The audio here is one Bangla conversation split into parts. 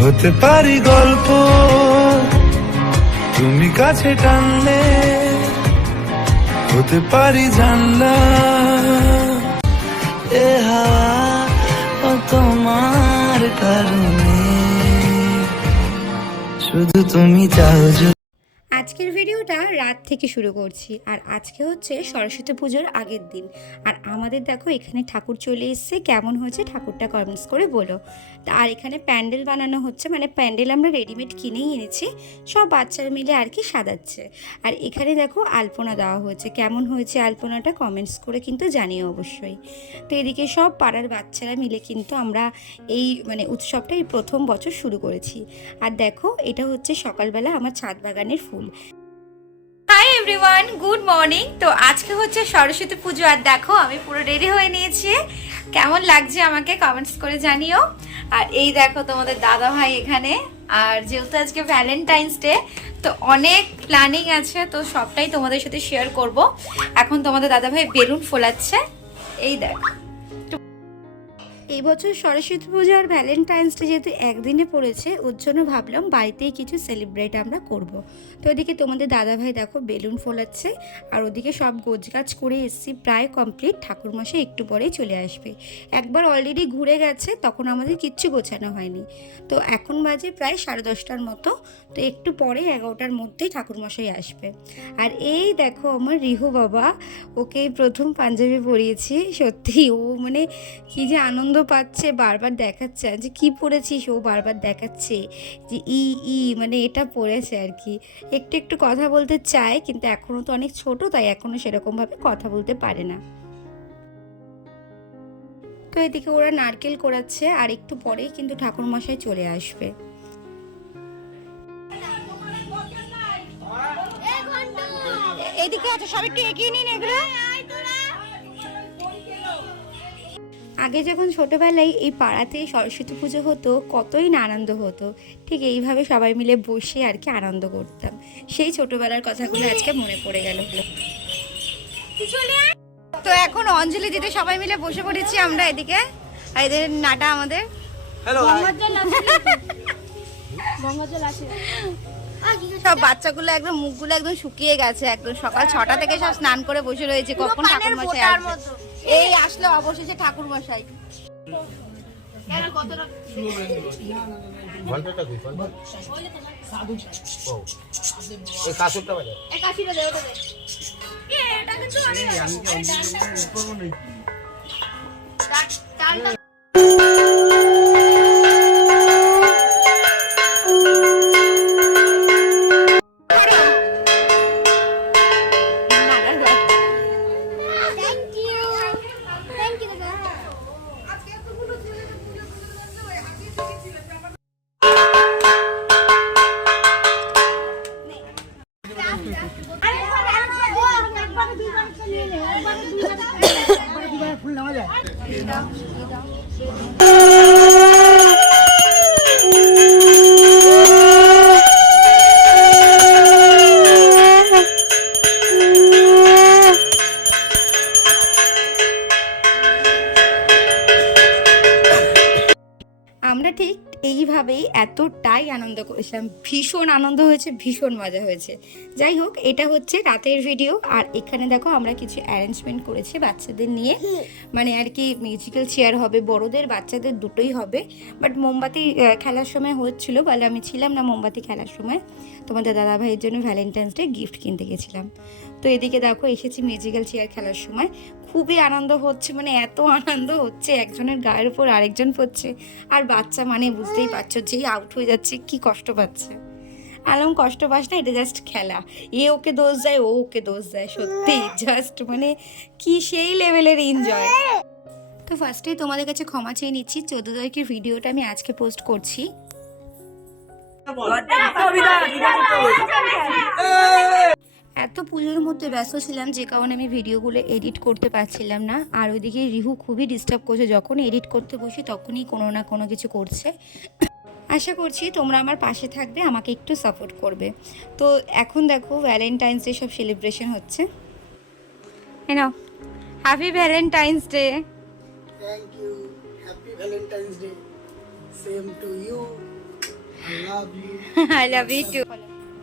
হতে পারি গল্প তুমি কাছে টানলে, হতে পারি জানলা এ হাওয়া ও তোমার কারণে, শুধু তুমি চাও। আজকের ভিডিওটা রাত থেকে শুরু করছি। আর আজকে হচ্ছে সরস্বতী পুজোর আগের দিন। আর আমাদের দেখো এখানে ঠাকুর চলে এসছে। কেমন হয়েছে ঠাকুরটা কমেন্টস করে বলো। আর এখানে প্যান্ডেল বানানো হচ্ছে, মানে প্যান্ডেল আমরা রেডিমেড কিনেই এনেছি, সব বাচ্চারা মিলে আর কি সাজাচ্ছে। আর এখানে দেখো আলপনা দেওয়া হয়েছে। কেমন হয়েছে আলপনাটা কমেন্টস করে কিন্তু জানিও অবশ্যই। তো এদিকে সব পাড়ার বাচ্চারা মিলে কিন্তু আমরা এই মানে উৎসবটা এই প্রথম বছর শুরু করেছি। আর দেখো এটা হচ্ছে সকালবেলা আমার ছাদ বাগানের ফুল। Hi everyone, good morning. তো আজকে হচ্ছে সরস্বতী পুজো। আর দেখো আমি পুরো রেডি হয়ে নিয়েছি। কেমন লাগছে আমাকে কমেন্টস করে জানিও। আর এই দেখো তোমাদের দাদা ভাই এখানে। আর যেহেতু আজকে ভ্যালেন্টাইন্স ডে, তো অনেক প্ল্যানিং আছে, তো সবটাই তোমাদের সাথে শেয়ার করব। এখন তোমাদের দাদা ভাই বেলুন ফোলাচ্ছে, এই দেখো। এই বছর সরস্বতী পুজো আর ভ্যালেন্টাইন্স ডে যেহেতু একদিনে পড়েছে, ওর জন্য ভাবলাম বাড়িতেই কিছু সেলিব্রেট আমরা করব। তো ওদিকে তোমাদের দাদাভাই দেখো বেলুন ফোলাচ্ছে। আর ওদিকে সব গোছগাছ করে এসছি, প্রায় কমপ্লিট। ঠাকুরমশাই একটু পরেই চলে আসবে। একবার অলরেডি ঘুরে গেছে, তখন আমাদের কিচ্ছু গোছানো হয়নি। তো এখন বাজে প্রায় 10:30টার মতো। তো একটু পরে 11টার মধ্যেই ঠাকুরমশাই আসবে। আর এই দেখো আমার রিহু বাবা, ওকে প্রথম পাঞ্জাবি পরিয়েছি। সত্যি ও মানে কি যে আনন্দ পাচ্ছে, বারবার দেখাচ্ছে যে কি পড়েছিস, ও বারবার দেখাচ্ছে যে ই মানে এটা পড়েছে আর কি। একটু একটু কথা বলতে চায়, কিন্তু এখনও তো অনেক ছোট, তাই এখনও সেরকমভাবে কথা বলতে পারে না। তো এদিকে ওরা নারকেল কোড়াচ্ছে, আর একটু পরেই কিন্তু ঠাকুরমশাই চলে আসবে। এদিকে আছে, সব একটু এগিয়ে নিন এগুলো। আগে যখন ছোটোবেলায় এই পাড়াতে সরস্বতী পুজো হতো, কতই না আনন্দ হতো। ঠিক এইভাবে সবাই মিলে বসে আর কি আনন্দ করতাম। সেই ছোটোবেলার কথাগুলো আজকে মনে পড়ে গেল। তো এখন অঞ্জলি দিতে সবাই মিলে বসে পড়েছি আমরা এদিকে। আর এদের নাটা আমাদের সব বাচ্চাগুলো একদম মুখগুলো একদম শুকিয়ে গেছে, একদম সকাল 6টা থেকে সব স্নান করে বসে রয়েছে, কখন ঠাকুরমশাই আসবে। এই আসলে অবশেষে ঠাকুরমশাই। আমরা ঠিক এইভাবেই এতটাই আনন্দ করেছিলাম, ভীষণ আনন্দ হয়েছে, ভীষণ মজা হয়েছে। যাই হোক, এটা হচ্ছে রাতের ভিডিও। আর এখানে দেখো আমরা কিছু অ্যারেঞ্জমেন্ট করেছি বাচ্চাদের নিয়ে, মানে আর কি মিউজিক্যাল চেয়ার হবে, বড়দের বাচ্চাদের দুটোই হবে। বাট মোমবাতি খেলার সময় হচ্ছিলো, বলে আমি ছিলাম না মোমবাতি খেলার সময়। তোমাদের দাদাভাইয়ের জন্য ভ্যালেন্টাইন্স ডে গিফট কিনতে গেছিলাম। তো এদিকে দেখো এসেছি মিউজিক্যাল চেয়ার খেলার সময়। খুবই আনন্দ হচ্ছে, মানে এত আনন্দ হচ্ছে, একজনের গায়ের উপর আরেকজন পড়ছে। আর বাচ্চা মানে বুঝতেই পারছো, যেই আউট হয়ে যাচ্ছে কি কষ্ট পাচ্ছে। আলম কষ্ট পাস না, এটা জাস্ট খেলা। এ ওকে দোষ দেয়, ও ওকে দোষ দেয়, সত্যি জাস্ট মানে কি সেই লেভেলের এনজয়। তো ফার্স্টেই তোমাদের কাছে ক্ষমা চেয়ে নিচ্ছি, 14 তারিখের ভিডিওটা আমি আজকে পোস্ট করছি। এত পুজোর মধ্যে ব্যস্ত ছিলাম, যে কারণে আমি ভিডিওগুলো এডিট করতে পারছিলাম না। আর ওইদিকে রিহু খুবই ডিস্টার্ব করছে, যখন এডিট করতে বসি তখনই কোনো না কোনো কিছু করছে। আশা করছি তোমরা আমার পাশে থাকবে, আমাকে একটু সাপোর্ট করবে। তো এখন দেখো ভ্যালেন্টাইন্স ডে সব সেলিব্রেশন হচ্ছে। Now, happy Valentine's day. Thank you, happy Valentine's day, same to you. I love you too.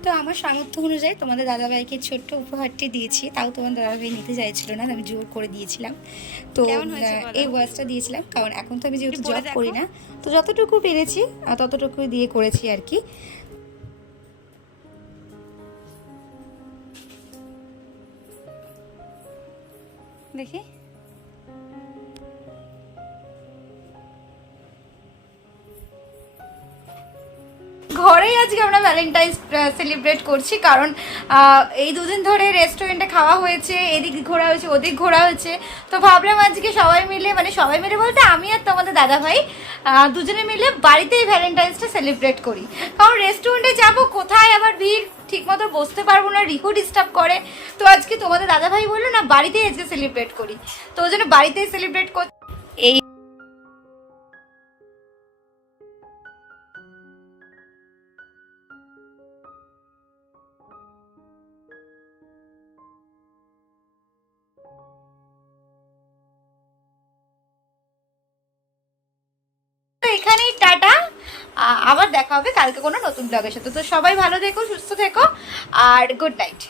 তো আমার সামর্থ্য অনুযায়ী তোমাদের দাদাভাইকে ছোট্ট উপহারটি দিয়েছি, তাও তোমার দাদাভাই নিতে চাইছিল না, আমি জোর করে দিয়েছিলাম। তো এই ভয়েসটা দিয়েছিলাম কারণ এখন তো আমি যেহেতু জব করি না, তো যতটুকু পেরেছি ততটুকু দিয়ে করেছি আর কি। দেখি ঘরেই আজকে আমরা ভ্যালেন্টাইন্স সেলিব্রেট করছি, কারণ এই দুদিন ধরে রেস্টুরেন্টে খাওয়া হয়েছে, এদিক ঘোরা হয়েছে ওদিক ঘোরা হয়েছে, তো ভাবলাম আজকে সবাই মিলে, মানে সবাই মিলে বলতে আমি আর তোমাদের দাদাভাই দুজনে মিলে বাড়িতেই ভ্যালেন্টাইন্সটা সেলিব্রেট করি। কারণ রেস্টুরেন্টে যাব কোথায় আবার ভিড়, ঠিক মতো বসতে পারবো না, রিহু ডিস্টার্ব করে। তো আজকে তোমাদের দাদাভাই বললো না বাড়িতেই আজকে সেলিব্রেট করি, তো ওই জন্য বাড়িতেই সেলিব্রেট করি। এই এখানেই টাটা, আবার দেখা হবে কালকে কোনো নতুন ব্লগের সাথে। তো সবাই ভালো থেকো, সুস্থ থেকো, আর গুড নাইট।